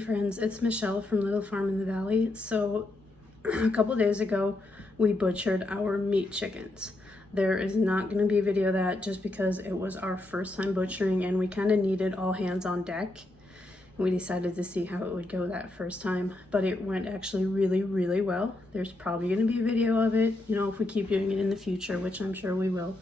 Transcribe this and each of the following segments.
friends, it's Michelle from Little Farm in the Valley. So a couple days ago we butchered our meat chickens. There is not going to be a video of that just because it was our first time butchering and we kind of needed all hands on deck. We decided to see how it would go that first time, but it went actually really well. There's probably going to be a video of it, you know, if we keep doing it in the future, which I'm sure we will.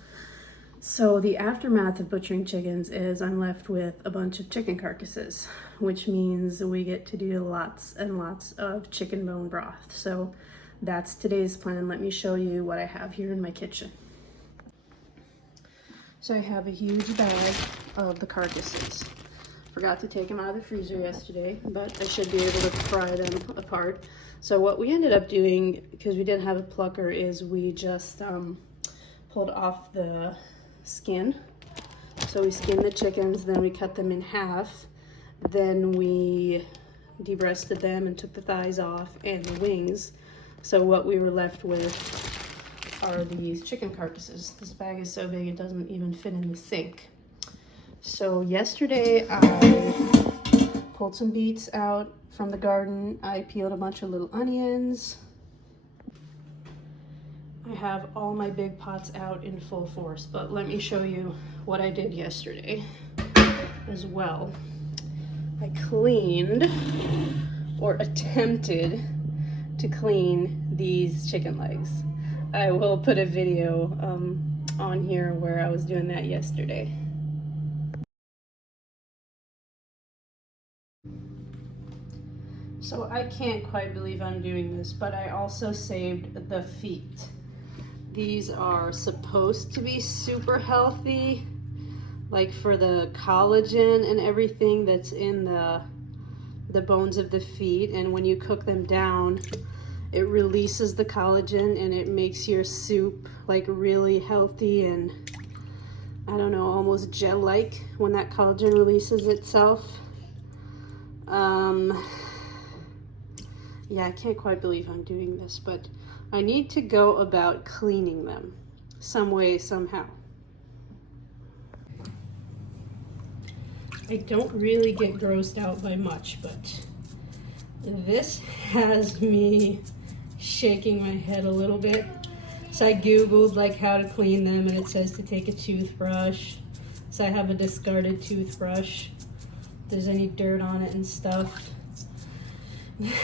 So the aftermath of butchering chickens is I'm left with a bunch of chicken carcasses, which means we get to do lots and lots of chicken bone broth. So that's today's plan. Let me show you what I have here in my kitchen. So I have a huge bag of the carcasses. Forgot to take them out of the freezer yesterday, but I should be able to fry them apart. So what we ended up doing, because we didn't have a plucker, is we just pulled off the skin. So we skinned the chickens, then we cut them in half, then we de-breasted them and took the thighs off and the wings. So what we were left with are these chicken carcasses. This bag is so big it doesn't even fit in the sink. So yesterday I pulled some beets out from the garden. I peeled a bunch of little onions. I have all my big pots out in full force, but let me show you what I did yesterday as well. I cleaned, or attempted to clean, these chicken legs. I will put a video on here where I was doing that yesterday. So I can't quite believe I'm doing this, but I also saved the feet. These are supposed to be super healthy, like for the collagen and everything that's in the bones of the feet, and when you cook them down, it releases the collagen and it makes your soup like really healthy and, I don't know, almost gel-like when that collagen releases itself. Yeah, I can't quite believe I'm doing this, but I need to go about cleaning them some way, somehow. I don't really get grossed out by much, but this has me shaking my head a little bit. So I Googled like how to clean them, and it says to take a toothbrush. So I have a discarded toothbrush. If there's any dirt on it and stuff.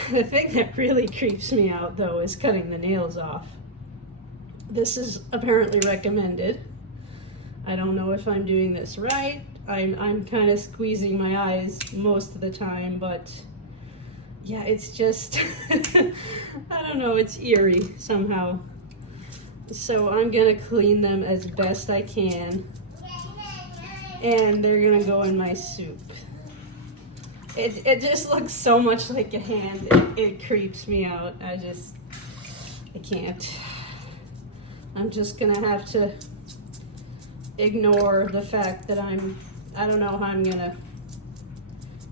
The thing that really creeps me out though is cutting the nails off. This is apparently recommended. I don't know if I'm doing this right. I'm kind of squeezing my eyes most of the time, but yeah, it's just, I don't know, it's eerie somehow. So I'm gonna clean them as best I can, and they're gonna go in my soup. It just looks so much like a hand. It creeps me out. I can't. I'm just gonna have to ignore the fact that I don't know how I'm gonna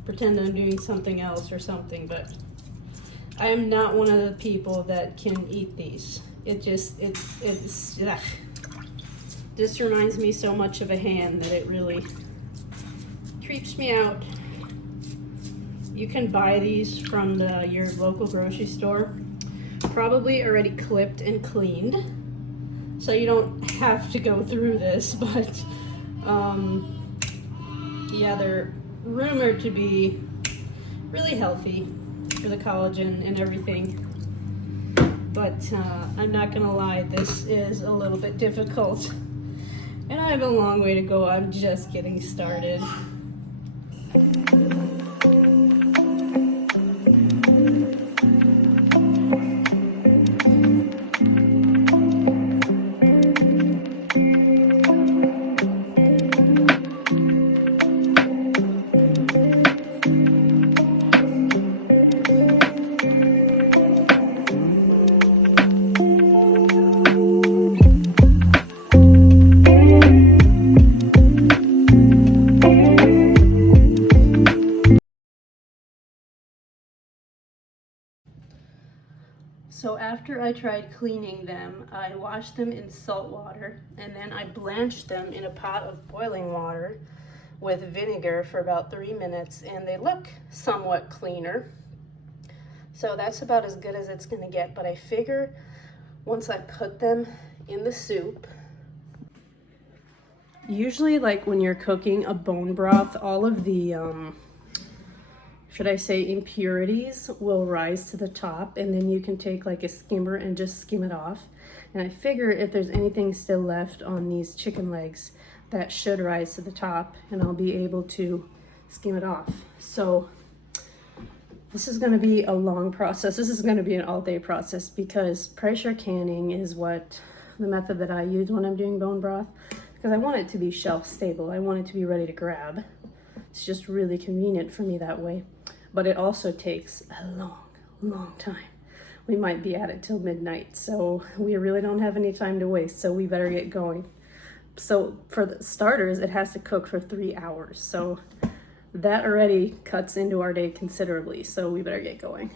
pretend I'm doing something else or something, but I am not one of the people that can eat these. It's this reminds me so much of a hand that it really creeps me out. You can buy these from your local grocery store, probably already clipped and cleaned, so you don't have to go through this, but yeah, they're rumored to be really healthy for the collagen and everything, but I'm not gonna lie, this is a little bit difficult and I have a long way to go. I'm just getting started. So after I tried cleaning them, I washed them in salt water, and then I blanched them in a pot of boiling water with vinegar for about 3 minutes, and they look somewhat cleaner. So that's about as good as it's gonna get, but I figure once I put them in the soup, usually like when you're cooking a bone broth, all of the, should I say, impurities will rise to the top, and then you can take like a skimmer and just skim it off. And I figure if there's anything still left on these chicken legs, that should rise to the top, and I'll be able to skim it off. So this is gonna be a long process. This is gonna be an all-day process because pressure canning is what the method that I use when I'm doing bone broth, because I want it to be shelf stable. I want it to be ready to grab. It's just really convenient for me that way. But it also takes a long time. We might be at it till midnight, so we really don't have any time to waste, so we better get going. So for the starters, it has to cook for 3 hours. So that already cuts into our day considerably, so we better get going.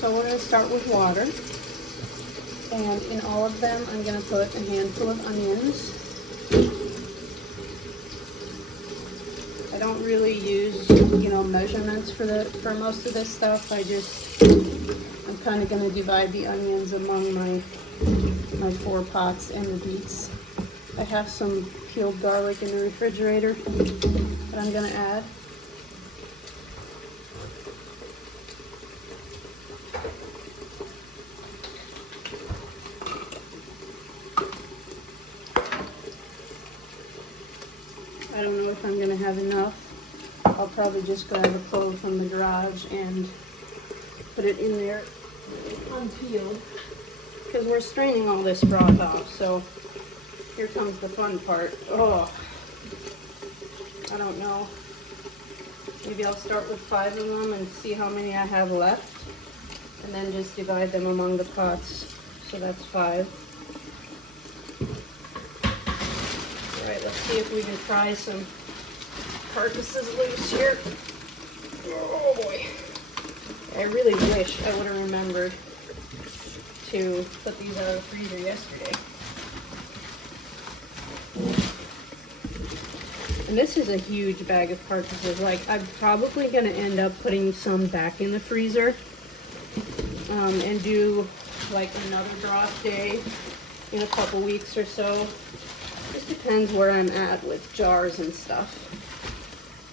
So we're gonna start with water. And in all of them, I'm gonna put a handful of onions. I don't really use, measurements for most of this stuff. I'm kind of gonna divide the onions among my 4 pots and the beets. I have some peeled garlic in the refrigerator that I'm gonna add. I don't know if I'm gonna have enough. I'll probably just grab a clove from the garage and put it in there unpeeled, because we're straining all this broth off. So here comes the fun part. Oh, I don't know. Maybe I'll start with 5 of them and see how many I have left, and then just divide them among the pots. So that's 5. All right, let's see if we can pry some carcasses loose here. Oh boy. I really wish I would have remembered to put these out of the freezer yesterday. And this is a huge bag of carcasses. Like, I'm probably gonna end up putting some back in the freezer and do like another broth day in a couple weeks or so. Just depends where I'm at with jars and stuff.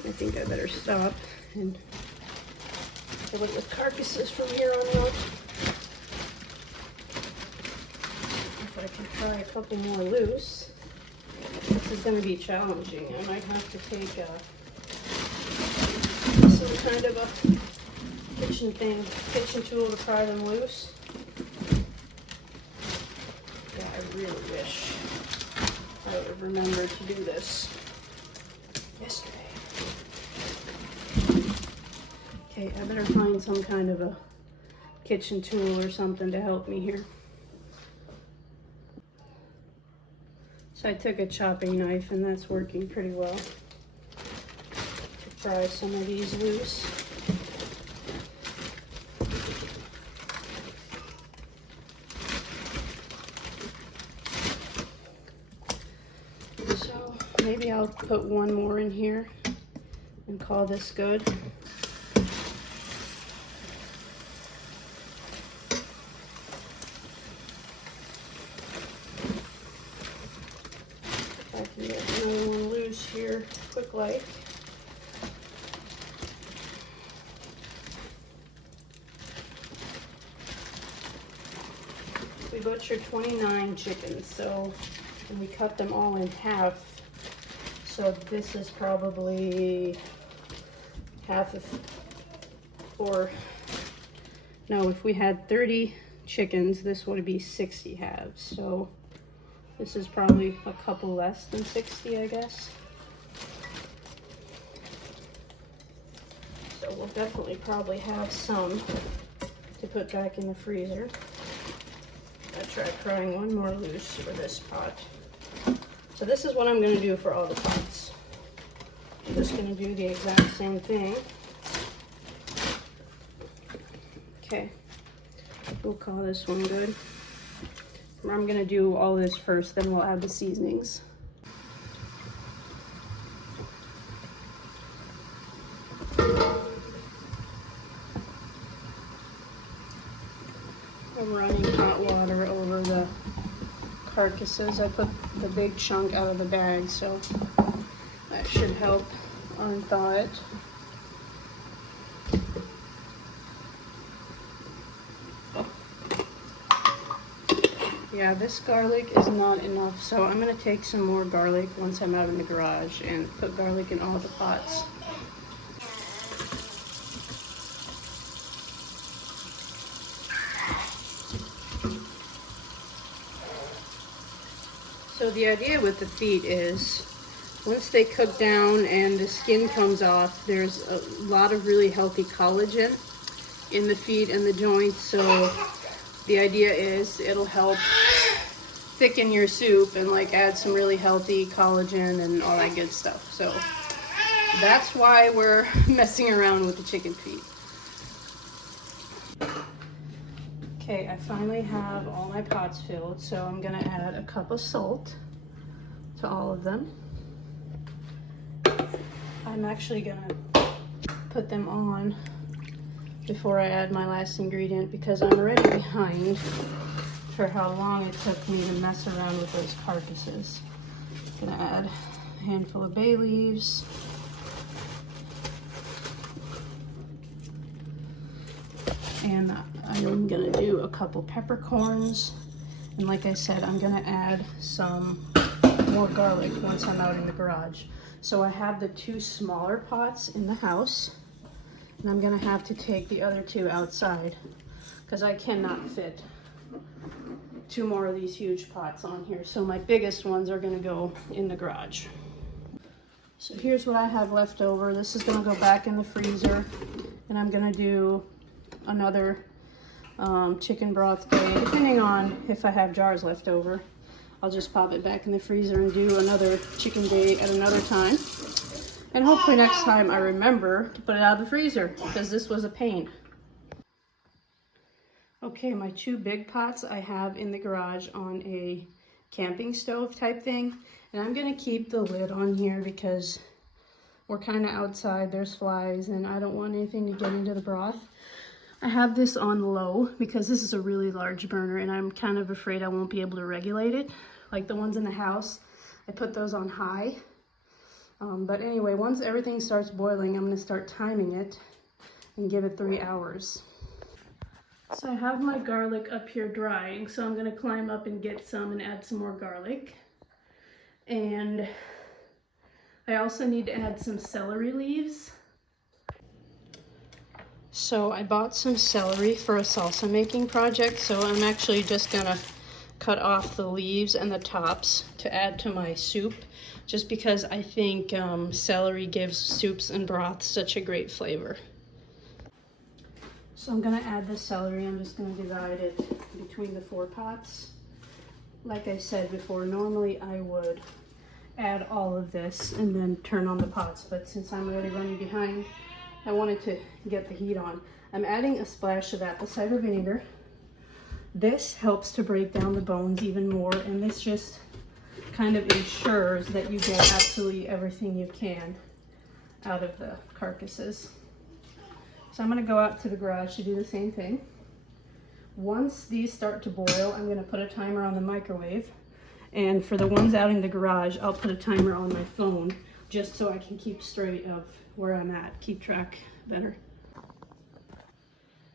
I think I better stop and fill it with carcasses from here on out. If I can try a couple more loose. This is going to be challenging. I might have to take some kind of a kitchen tool to pry them loose. Yeah, I really wish I would have remembered to do this yesterday. Okay, I better find some kind of a kitchen tool or something to help me here. So I took a chopping knife, and that's working pretty well to pry some of these loose. So maybe I'll put one more in here and call this good. I can get another one loose here, quick like. We butchered 29 chickens, and we cut them all in half. So this is probably half of, if we had 30 chickens, this would be 60 halves. So this is probably a couple less than 60, I guess. So we'll definitely probably have some to put back in the freezer. I'll try prying one more loose for this pot. So this is what I'm going to do for all the pots. I'm just going to do the exact same thing. Okay, we'll call this one good. I'm going to do all this first, then we'll add the seasonings. some running hot water over the carcasses. I put the big chunk out of the bag, so that should help unthaw it. Yeah, this garlic is not enough, so I'm going to take some more garlic once I'm out in the garage and put garlic in all the pots. So the idea with the feet is once they cook down and the skin comes off, there's a lot of really healthy collagen in the feet and the joints, so the idea is it'll help thicken your soup and like add some really healthy collagen and all that good stuff. So that's why we're messing around with the chicken feet. Okay, I finally have all my pots filled, so I'm gonna add a cup of salt to all of them. I'm actually gonna put them on before I add my last ingredient because I'm already behind for how long it took me to mess around with those carcasses. I'm gonna add a handful of bay leaves. And I'm gonna do a couple peppercorns. And like I said, I'm gonna add some more garlic once I'm out in the garage. So I have the 2 smaller pots in the house, and I'm gonna have to take the other 2 outside because I cannot fit 2 more of these huge pots on here. So my biggest ones are gonna go in the garage. So here's what I have left over. This is gonna go back in the freezer, and I'm gonna do another chicken broth day, depending on if I have jars left over. I'll just pop it back in the freezer and do another chicken day at another time. And hopefully next time I remember to put it out of the freezer because this was a pain. Okay, my 2 big pots I have in the garage on a camping stove type thing. And I'm gonna keep the lid on here because we're kind of outside, there's flies, and I don't want anything to get into the broth. I have this on low because this is a really large burner and I'm kind of afraid I won't be able to regulate it. Like the ones in the house, I put those on high. But anyway, once everything starts boiling, I'm gonna start timing it and give it 3 hours. So I have my garlic up here drying, so I'm gonna climb up and get some and add some more garlic. And I also need to add some celery leaves. So I bought some celery for a salsa making project, so I'm actually just gonna cut off the leaves and the tops to add to my soup, just because I think celery gives soups and broths such a great flavor. So I'm gonna add the celery. I'm just gonna divide it between the 4 pots. Like I said before, normally I would add all of this and then turn on the pots, but since I'm already running behind, I wanted to get the heat on. I'm adding a splash of apple cider vinegar. This helps to break down the bones even more, and this just kind of ensures that you get absolutely everything you can out of the carcasses. So I'm gonna go out to the garage to do the same thing. Once these start to boil, I'm gonna put a timer on the microwave. And for the ones out in the garage, I'll put a timer on my phone just so I can keep straight of where I'm at, keep track better.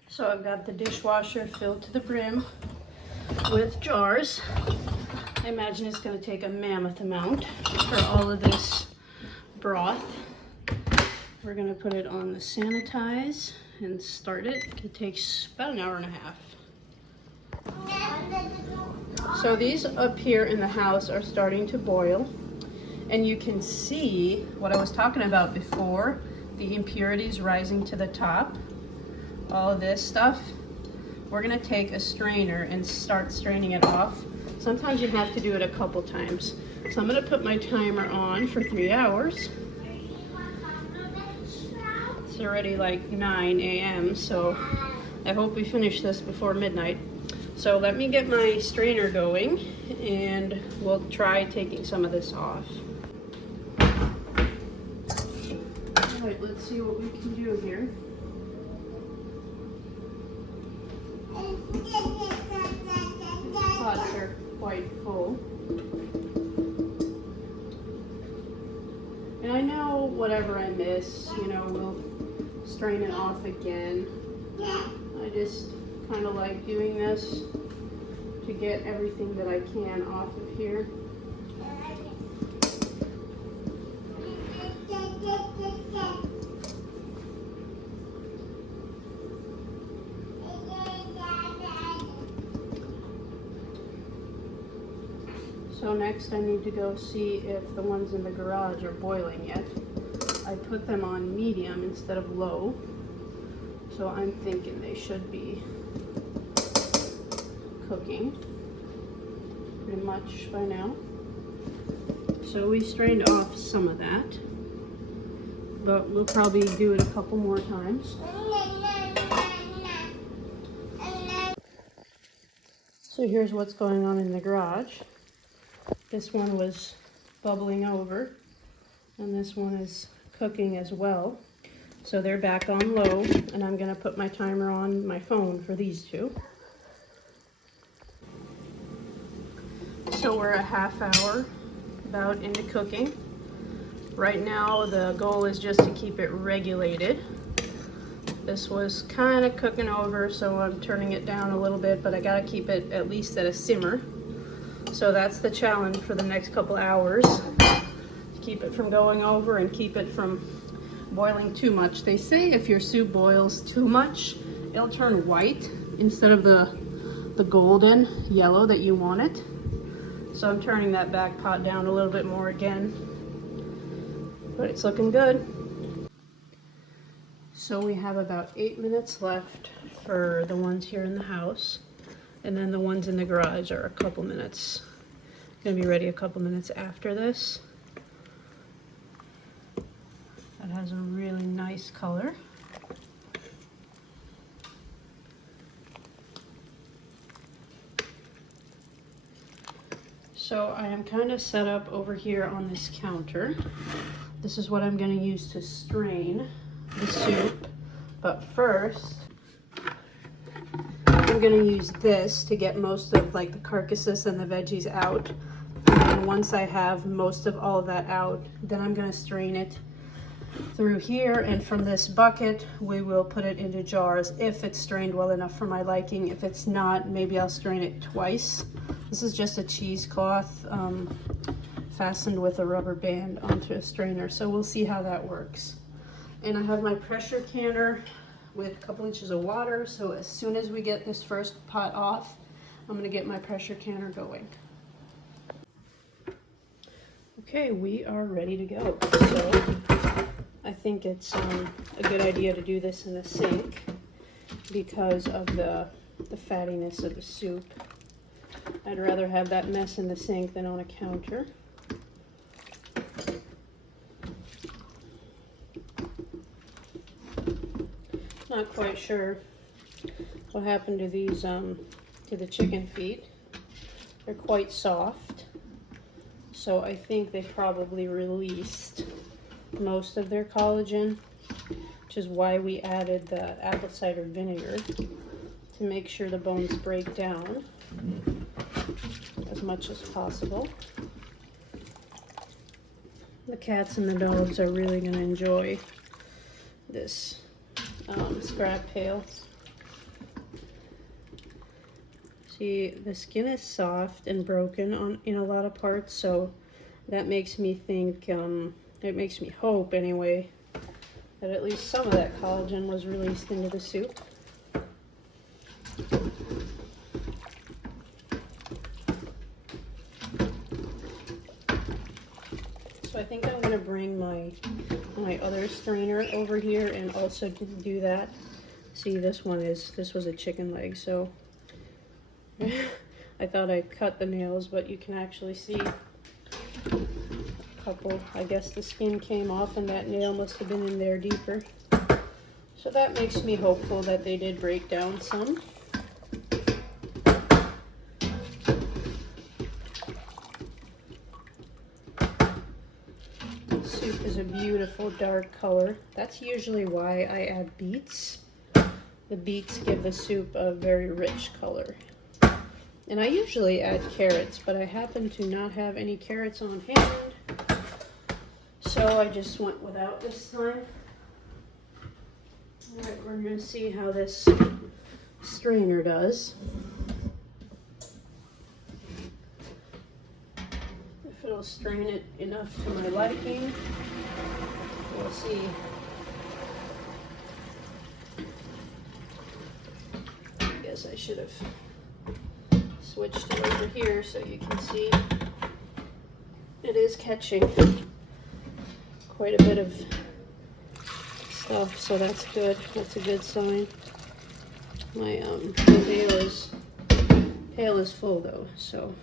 So I've got the dishwasher filled to the brim with jars. I imagine it's going to take a mammoth amount for all of this broth. We're going to put it on the sanitize and start it. It takes about an hour and a half. So these up here in the house are starting to boil. And you can see what I was talking about before, the impurities rising to the top, all of this stuff. We're gonna take a strainer and start straining it off. Sometimes you have to do it a couple times. So I'm gonna put my timer on for 3 hours. It's already like 9 a.m., so I hope we finish this before midnight. So let me get my strainer going and we'll try taking some of this off. All right, let's see what we can do here. quite full. And I know whatever I miss, you know, we'll strain it off again. I just kind of like doing this to get everything that I can off of here. So next I need to go see if the ones in the garage are boiling yet. I put them on medium instead of low, so I'm thinking they should be cooking pretty much by now. So we strained off some of that, but we'll probably do it a couple more times. So here's what's going on in the garage. This one was bubbling over, and this one is cooking as well. So they're back on low, and I'm gonna put my timer on my phone for these two. So we're a half hour about into cooking. Right now the goal is just to keep it regulated. This was kind of cooking over, so I'm turning it down a little bit, but I gotta keep it at least at a simmer. So that's the challenge for the next couple hours, to keep it from going over and keep it from boiling too much. They say if your soup boils too much, it'll turn white instead of the golden yellow that you want it. So I'm turning that back pot down a little bit more again, but it's looking good. So we have about 8 minutes left for the ones here in the house. And then the ones in the garage are a couple minutes. Gonna be ready a couple minutes after this. That has a really nice color. So I am kind of set up over here on this counter. This is what I'm gonna use to strain the soup. But first, I'm gonna use this to get most of like the carcasses and the veggies out. And then once I have most of all of that out, then I'm gonna strain it through here, and from this bucket we will put it into jars if it's strained well enough for my liking. If it's not, maybe I'll strain it twice. This is just a cheesecloth fastened with a rubber band onto a strainer, so we'll see how that works. And I have my pressure canner with a couple inches of water, so as soon as we get this first pot off, I'm gonna get my pressure canner going. Okay, we are ready to go. So I think it's a good idea to do this in the sink because of the fattiness of the soup. I'd rather have that mess in the sink than on a counter. Not quite sure what happened to these, to the chicken feet. They're quite soft, so I think they probably released most of their collagen, which is why we added the apple cider vinegar to make sure the bones break down as much as possible. The cats and the dogs are really going to enjoy this scrap pail. See, the skin is soft and broken in a lot of parts, so that makes me think, it makes me hope anyway, that at least some of that collagen was released into the soup. So I think I'm going to bring my other strainer over here and also do that. See, this was a chicken leg, so I thought I cut the nails, but you can actually see a couple. I guess the skin came off and that nail must have been in there deeper. So that makes me hopeful that they did break down some. Soup is a beautiful dark color. That's usually why I add beets. The beets give the soup a very rich color. And I usually add carrots, but I happen to not have any carrots on hand. So I just went without this time. All right, we're gonna see how this strainer does. If it'll strain it enough to my liking, we'll see. I guess I should have switched it over here so you can see. It is catching quite a bit of stuff, so that's good. That's a good sign. My pail is full though, so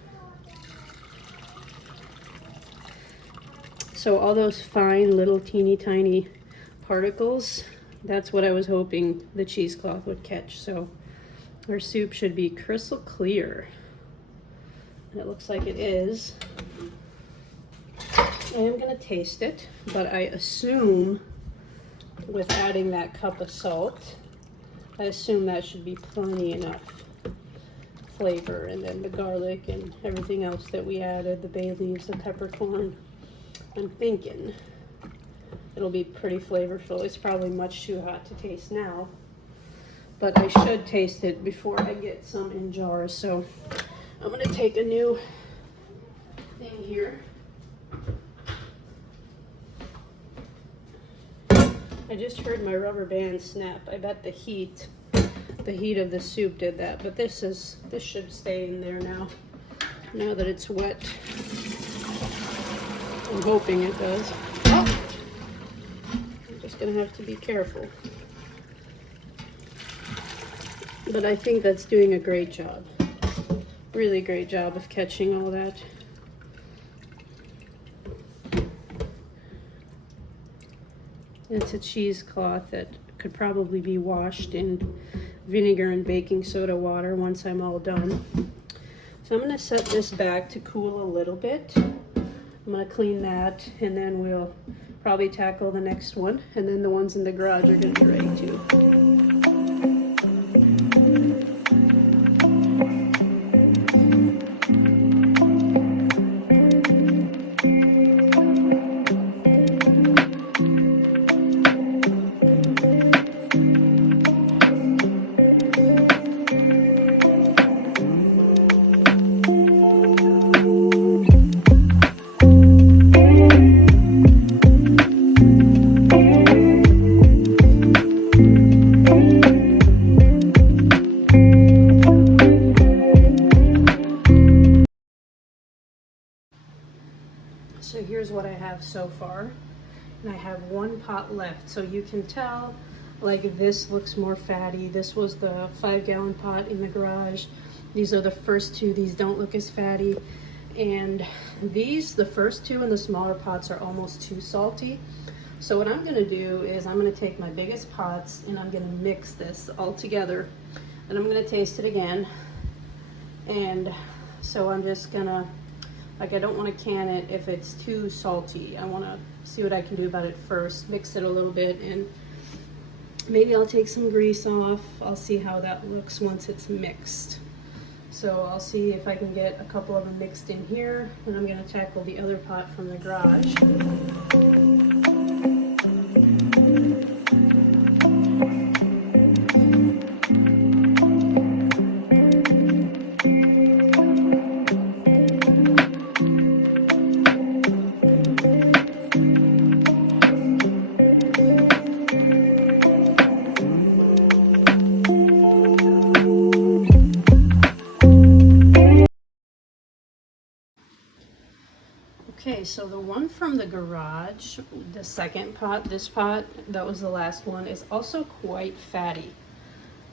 all those fine little teeny tiny particles, that's what I was hoping the cheesecloth would catch. So our soup should be crystal clear, and it looks like it is. I am going to taste it, but I assume with adding that cup of salt, I assume that should be plenty enough flavor. And then the garlic and everything else that we added, the bay leaves, the peppercorn, I'm thinking it'll be pretty flavorful. It's probably much too hot to taste now, but I should taste it before I get some in jars. So I'm going to take a new thing here. I just heard my rubber band snap. I bet the heat of the soup did that, but this should stay in there now that it's wet. I'm hoping it does. Oh! I'm just gonna have to be careful. But I think that's doing a great job. Really great job of catching all that. It's a cheesecloth that could probably be washed in vinegar and baking soda water once I'm all done. So I'm going to set this back to cool a little bit. I'm going to clean that, and then we'll probably tackle the next one, and then the ones in the garage are going to be ready too. So here's what I have so far, and I have one pot left. So you can tell, like, this looks more fatty. This was the 5-gallon pot in the garage. These are the first two. These don't look as fatty. And these, the first two in the smaller pots, are almost too salty. So what I'm gonna do is I'm gonna take my biggest pots and I'm gonna mix this all together, and I'm gonna taste it again. And so I'm just gonna, like, I don't want to can it if it's too salty. I want to see what I can do about it first, mix it a little bit, and maybe I'll take some grease off. I'll see how that looks once it's mixed. So I'll see if I can get a couple of them mixed in here, and I'm going to tackle the other pot from the garage. Okay, so the one from the garage, the second pot, this pot, that was the last one, is also quite fatty.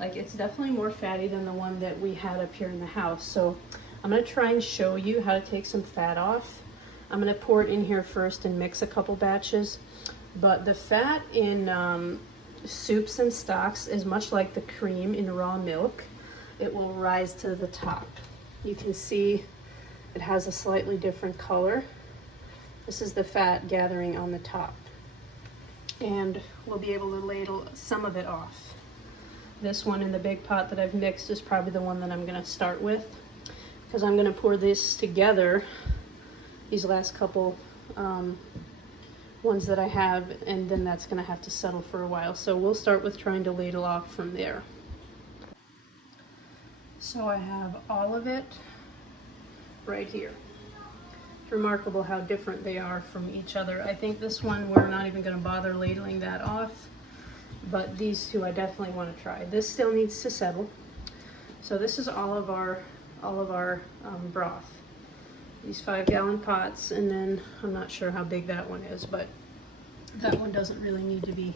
Like, it's definitely more fatty than the one that we had up here in the house. So I'm going to try and show you how to take some fat off. I'm going to pour it in here first and mix a couple batches. But the fat in soups and stocks is much like the cream in raw milk. It will rise to the top. You can see it has a slightly different color. This is the fat gathering on the top, and we'll be able to ladle some of it off. This one in the big pot that I've mixed is probably the one that I'm going to start with. because I'm going to pour this together, these last couple ones that I have, and then that's going to have to settle for a while. So we'll start with trying to ladle off from there. So I have all of it right here. It's remarkable how different they are from each other. I think this one we're not even going to bother ladling that off, but these two I definitely want to try. This still needs to settle. So this is all of our broth. These 5-gallon pots, and then I'm not sure how big that one is, but that one doesn't really need to be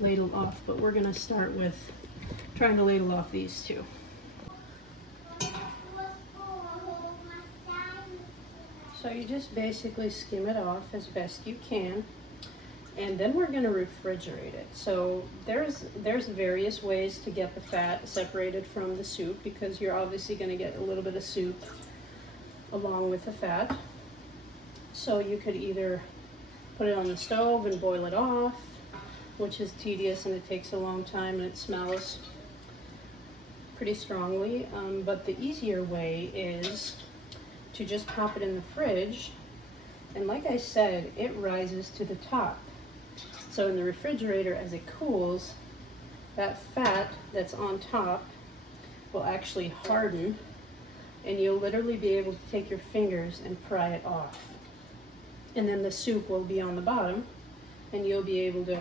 ladled off. But we're going to start with trying to ladle off these two. So you just basically skim it off as best you can, and then we're going to refrigerate it. So there's various ways to get the fat separated from the soup, because you're obviously going to get a little bit of soup along with the fat. So you could either put it on the stove and boil it off, which is tedious and it takes a long time and it smells pretty strongly. But the easier way is to just pop it in the fridge, and like I said, it rises to the top. So in the refrigerator, as it cools, that fat that's on top will actually harden, and you'll literally be able to take your fingers and pry it off. And then the soup will be on the bottom, and you'll be able to,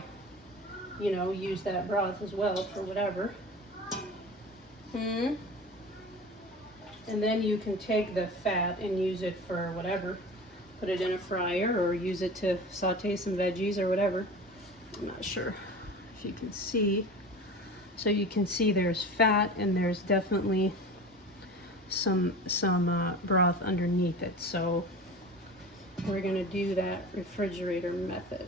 you know, use that broth as well for whatever. And then you can take the fat and use it for whatever. Put it in a fryer or use it to saute some veggies or whatever. I'm not sure if you can see. So you can see there's fat and there's definitely some broth underneath it. So we're going to do that refrigerator method.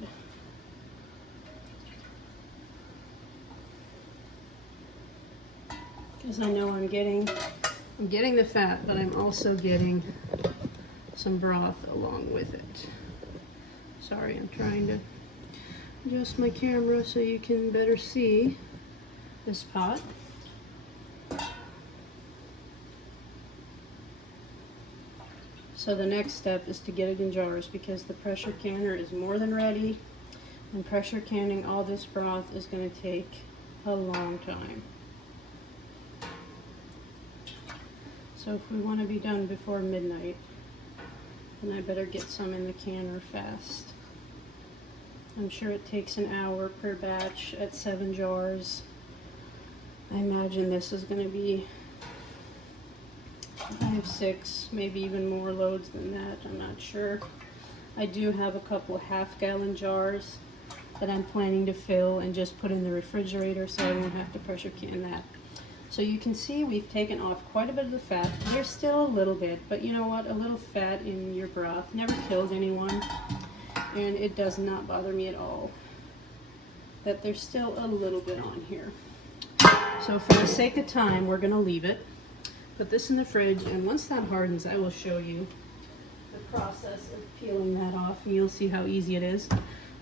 Because I know I'm getting the fat, but I'm also getting some broth along with it. Sorry, I'm trying to adjust my camera so you can better see this pot. So the next step is to get it in jars, because the pressure canner is more than ready, and pressure canning all this broth is going to take a long time. So if we want to be done before midnight, then I better get some in the canner fast. I'm sure it takes an hour per batch at 7 jars. I imagine this is going to be 5, 6, maybe even more loads than that. I'm not sure. I do have a couple half-gallon jars that I'm planning to fill and just put in the refrigerator, so I won't have to pressure can that. So you can see we've taken off quite a bit of the fat. There's still a little bit, but you know what? A little fat in your broth never kills anyone, and it does not bother me at all that there's still a little bit on here. So for the sake of time, we're going to leave it. Put this in the fridge, and once that hardens, I will show you the process of peeling that off, and you'll see how easy it is.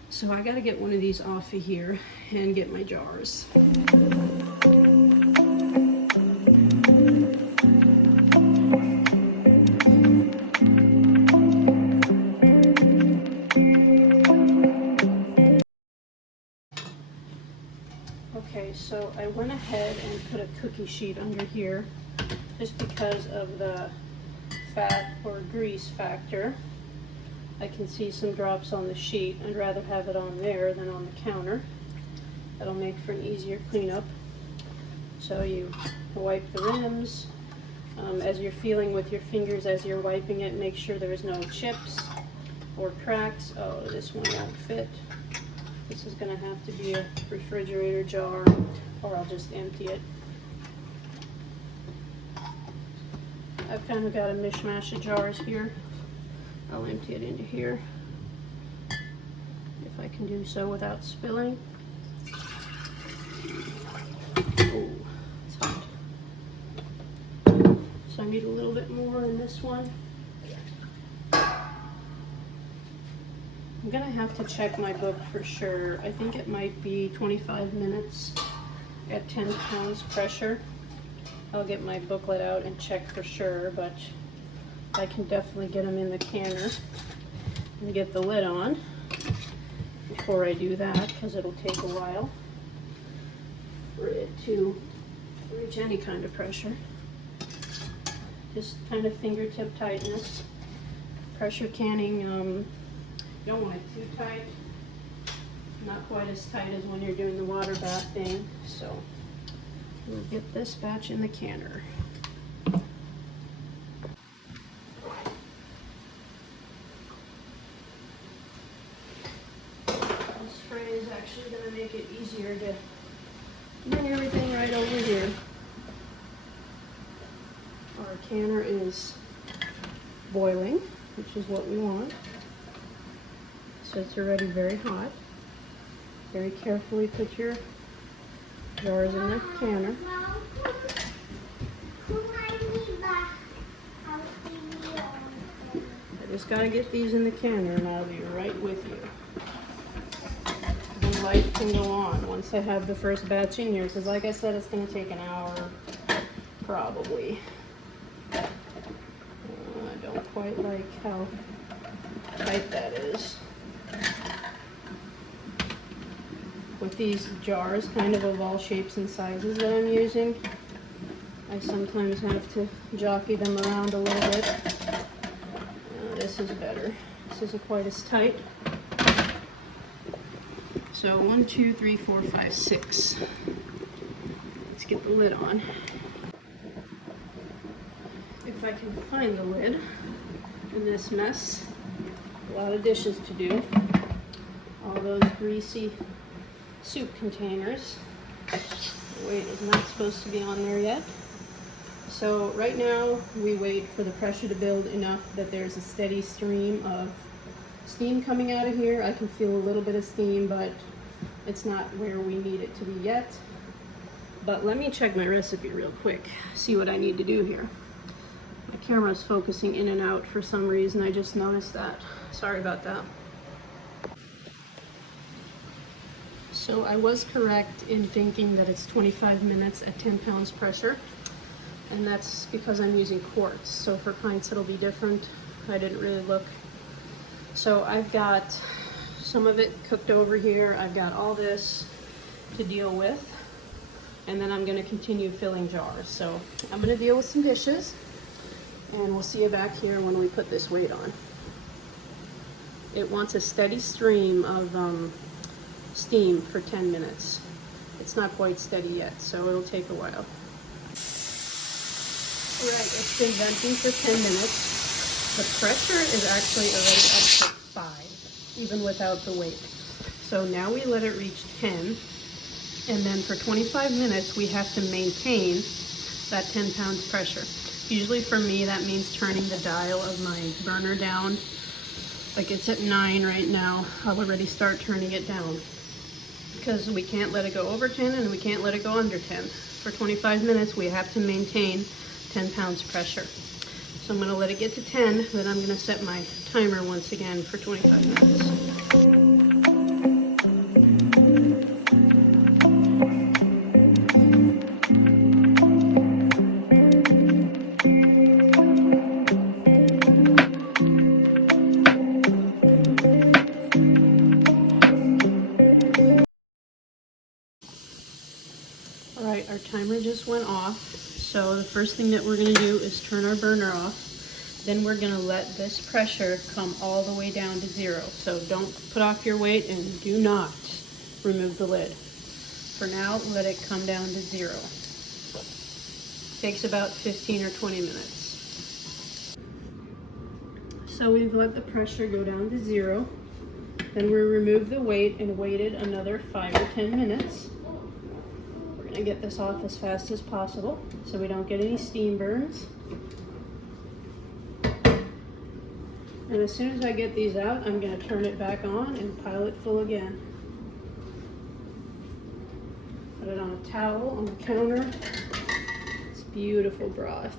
So I got to get one of these off of here and get my jars. Okay, so I went ahead and put a cookie sheet under here just because of the fat or grease factor. I can see some drops on the sheet. I'd rather have it on there than on the counter. That'll make for an easier cleanup. So you wipe the rims. As you're feeling with your fingers as you're wiping it, make sure there's no chips or cracks. Oh, this one won't fit. This is going to have to be a refrigerator jar, or I'll just empty it. I've kind of got a mishmash of jars here. I'll empty it into here, if I can do so without spilling. Oh, it's hot. So I need a little bit more in this one. I'm gonna have to check my book for sure. I think it might be 25 minutes at 10 pounds pressure. I'll get my booklet out and check for sure, but I can definitely get them in the canner and get the lid on before I do that, because it'll take a while for it to reach any kind of pressure. Just kind of fingertip tightness. Pressure canning, you don't want it too tight. Not quite as tight as when you're doing the water bath thing. So we'll get this batch in the canner. This spray is actually going to make it easier to bring everything right over here. Our canner is boiling, which is what we want. So it's already very hot. Very carefully put your jars in the canner. I just gotta get these in the canner and I'll be right with you. And life can go on once I have the first batch in here, because like I said, it's gonna take an hour, probably. I don't quite like how tight that is. With these jars kind of all shapes and sizes that I'm using, I sometimes have to jockey them around a little bit. This is better. This isn't quite as tight. So 1, 2, 3, 4, 5, 6. Let's get the lid on. If I can find the lid in this mess. A lot of dishes to do. All those greasy soup containers. The weight is not supposed to be on there yet. So right now we wait for the pressure to build enough that there's a steady stream of steam coming out of here. I can feel a little bit of steam, but it's not where we need it to be yet. But let me check my recipe real quick, see what I need to do here. My camera's focusing in and out for some reason. I just noticed that. Sorry about that. So I was correct in thinking that it's 25 minutes at 10 pounds pressure, and that's because I'm using quarts. So for pints it'll be different. I didn't really look. So I've got some of it cooked over here. I've got all this to deal with, and then I'm going to continue filling jars. So I'm going to deal with some dishes, and we'll see you back here when we put this weight on. It wants a steady stream of steam for 10 minutes. It's not quite steady yet, so it'll take a while. Right, it's been venting for 10 minutes. The pressure is actually already up to 5, even without the weight. So now we let it reach 10, and then for 25 minutes we have to maintain that 10 pounds pressure. Usually for me that means turning the dial of my burner down. Like it's at 9 right now, I'll already start turning it down, because we can't let it go over 10 and we can't let it go under 10. For 25 minutes we have to maintain 10 pounds pressure. So I'm going to let it get to 10, then I'm going to set my timer once again for 25 minutes. Alright, our timer just went off, so the first thing that we're going to do is turn our burner off. Then we're going to let this pressure come all the way down to 0. So don't put off your weight and do not remove the lid. For now, let it come down to 0. Takes about 15 or 20 minutes. So we've let the pressure go down to 0. Then we remove the weight and waited another 5 or 10 minutes. And get this off as fast as possible so we don't get any steam burns. And as soon as I get these out, I'm going to turn it back on and pile it full again. Put it on a towel on the counter. It's beautiful broth.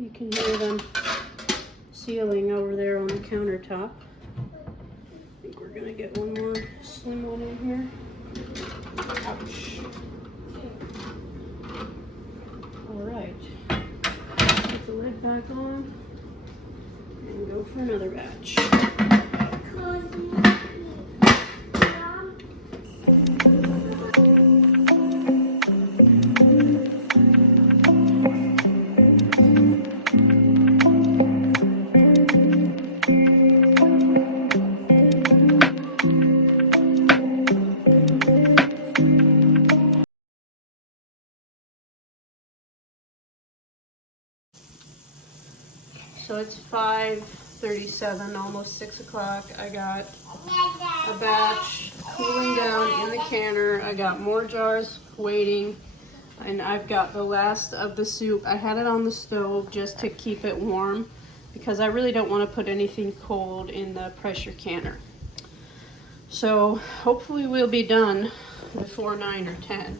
You can hear them sealing over there on the countertop. I think we're gonna get one more slim one in here. Ouch. All right, put the lid back on and go for another batch. So it's 5:37, almost 6 o'clock. I got a batch cooling down in the canner. I got more jars waiting, and I've got the last of the soup. I had it on the stove just to keep it warm because I really don't want to put anything cold in the pressure canner. So hopefully we'll be done before 9 or 10,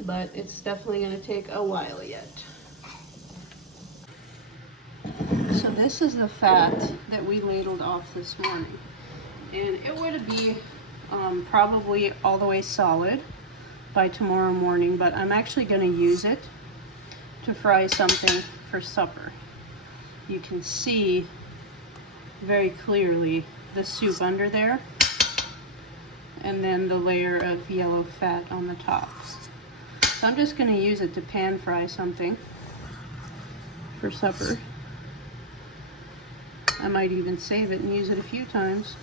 but it's definitely going to take a while yet. So this is the fat that we ladled off this morning, and it would be probably all the way solid by tomorrow morning, but I'm actually going to use it to fry something for supper. You can see very clearly the soup under there, and then the layer of yellow fat on the top. So I'm just going to use it to pan fry something for supper. I might even save it and use it a few times.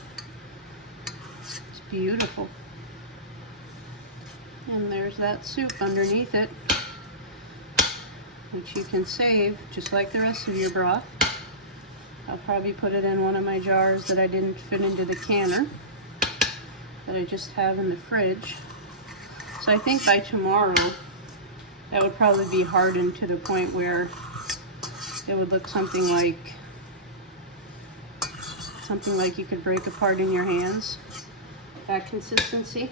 It's beautiful. And there's that soup underneath it, which you can save just like the rest of your broth. I'll probably put it in one of my jars that I didn't fit into the canner that I just have in the fridge. So I think by tomorrow that would probably be hardened to the point where it would look something like you could break apart in your hands. That consistency.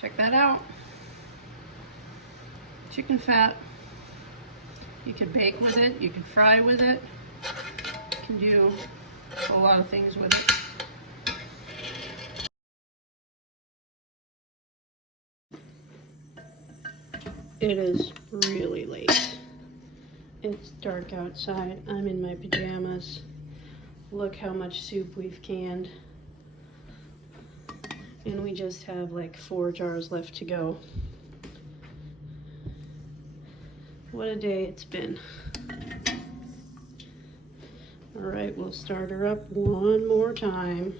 Check that out. Chicken fat. You could bake with it, you could fry with it, you can do a lot of things with it. It is really late. It's dark outside. I'm in my pajamas. Look how much soup we've canned. And we just have like 4 jars left to go. What a day it's been. All right, we'll start her up one more time.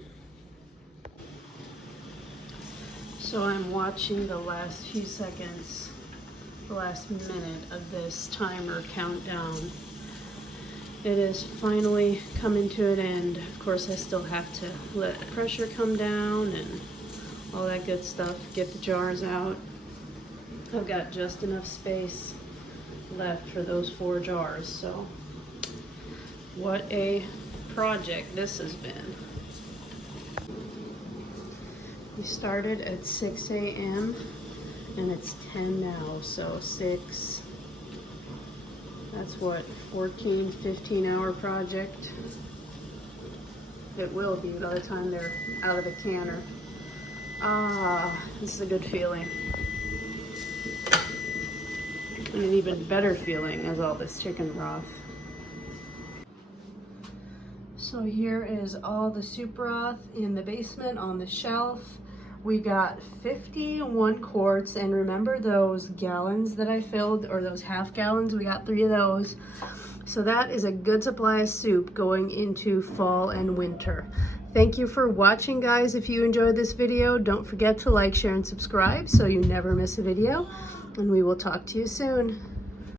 So I'm watching the last few seconds, the last minute of this timer countdown. It is finally coming to an end. Of course, I still have to let the pressure come down and all that good stuff, get the jars out. I've got just enough space left for those 4 jars, so what a project this has been. We started at 6 a.m. and it's 10 now, so 6, that's what, 14, 15-hour project? It will be by the time they're out of the canner. Ah, this is a good feeling. And an even better feeling is all this chicken broth. So here is all the soup broth in the basement on the shelf. We got 51 quarts, and remember those gallons that I filled, or those half gallons? We got 3 of those. So that is a good supply of soup going into fall and winter. Thank you for watching, guys. If you enjoyed this video, don't forget to like, share, and subscribe so you never miss a video. And we will talk to you soon.